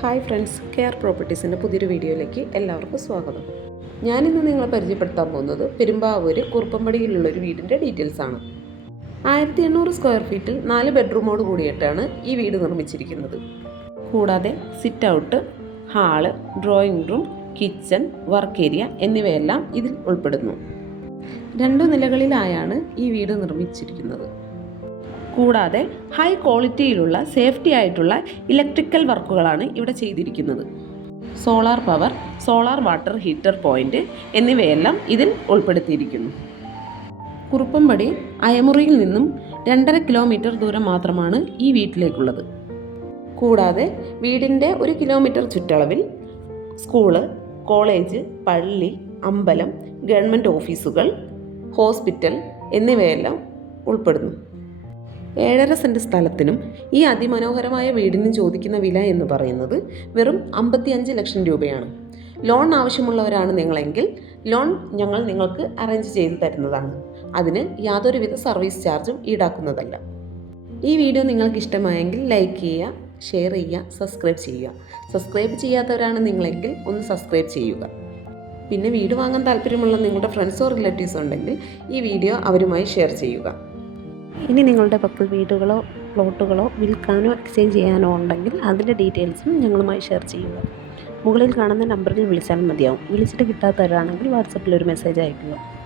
Hi friends care പ്രോപ്പർട്ടീസിന്റെ പുതിയൊരു വീഡിയോയിലേക്ക് എല്ലാവർക്കും സ്വാഗതം. ഞാനിന്ന് നിങ്ങളെ പരിചയപ്പെടുത്താൻ പോകുന്നത് പെരുമ്പാവൂര് കുറുപ്പമ്പടിയിലുള്ള ഒരു വീടിന്റെ ഡീറ്റെയിൽസ് ആണ് ആയിരത്തി എണ്ണൂറ് സ്ക്വയർ ഫീറ്റിൽ നാല് ബെഡ്റൂമോട് കൂടിയിട്ടാണ് ഈ വീട് നിർമ്മിച്ചിരിക്കുന്നത്. കൂടാതെ sit out hall drawing room kitchen work area എന്നിവയെല്ലാം ഇതിൽ ഉൾപ്പെടുന്നു. രണ്ടു നിലകളിലായാണ് ഈ വീട് നിർമ്മിച്ചിരിക്കുന്നത്. കൂടാതെ ഹൈ ക്വാളിറ്റിയിലുള്ള സേഫ്റ്റി ആയിട്ടുള്ള ഇലക്ട്രിക്കൽ വർക്കുകളാണ് ഇവിടെ ചെയ്തിരിക്കുന്നത്. Solar power solar water heater point എന്നിവയെല്ലാം ഇതിൽ ഉൾപ്പെടുത്തിയിരിക്കുന്നു. കുറുപ്പമ്പടി അയമുറിയിൽ നിന്നും രണ്ടര കിലോമീറ്റർ ദൂരം മാത്രമാണ് ഈ വീട്ടിലേക്കുള്ളത്. കൂടാതെ വീടിന്റെ ഒരു കിലോമീറ്റർ ചുറ്റളവിൽ സ്കൂൾ കോളേജ് പള്ളി അമ്പലം ഗവൺമെന്റ് ഓഫീസുകൾ ഹോസ്പിറ്റൽ എന്നിവയെല്ലാം ഉൾപ്പെടുന്നു. ഏഴര സെന്റ് സ്ഥലത്തിനും ഈ അതിമനോഹരമായ വീടിനും ചോദിക്കുന്ന വില എന്ന് പറയുന്നത് വെറും അമ്പത്തിയഞ്ച് ലക്ഷം രൂപയാണ്. ലോൺ ആവശ്യമുള്ളവരാണ് നിങ്ങളെങ്കിൽ ലോൺ ഞങ്ങൾ നിങ്ങൾക്ക് അറേഞ്ച് ചെയ്ത് തരുന്നതാണ്. അതിന് യാതൊരുവിധ സർവീസ് ചാർജും ഈടാക്കുന്നതല്ല. ഈ വീഡിയോ നിങ്ങൾക്ക് ഇഷ്ടമായെങ്കിൽ ലൈക്ക് ചെയ്യുക ഷെയർ ചെയ്യുക സബ്സ്ക്രൈബ് ചെയ്യുക. സബ്സ്ക്രൈബ് ചെയ്യാത്തവരാണ് നിങ്ങളെങ്കിൽ ഒന്ന് സബ്സ്ക്രൈബ് ചെയ്യുക. പിന്നെ വീട് വാങ്ങാൻ താല്പര്യമുള്ള നിങ്ങളുടെ ഫ്രണ്ട്സോ റിലേറ്റീവ്സോ ഉണ്ടെങ്കിൽ ഈ വീഡിയോ അവരുമായി ഷെയർ ചെയ്യുക. ഇനി നിങ്ങളുടെ പക്കൽ വീടുകളോ പ്ലോട്ടുകളോ വിൽക്കാനോ എക്സ്ചേഞ്ച് ചെയ്യാനോ ഉണ്ടെങ്കിൽ അതിന്റെ ഡീറ്റെയിൽസും ഞങ്ങളുമായി ഷെയർ ചെയ്യുക. മുകളിൽ കാണുന്ന നമ്പറിൽ വിളിച്ചാൽ മതിയാവും. വിളിച്ചിട്ട് കിട്ടാത്തവരാണെങ്കിൽ വാട്സപ്പിൽ ഒരു മെസ്സേജ് അയയ്ക്കുക.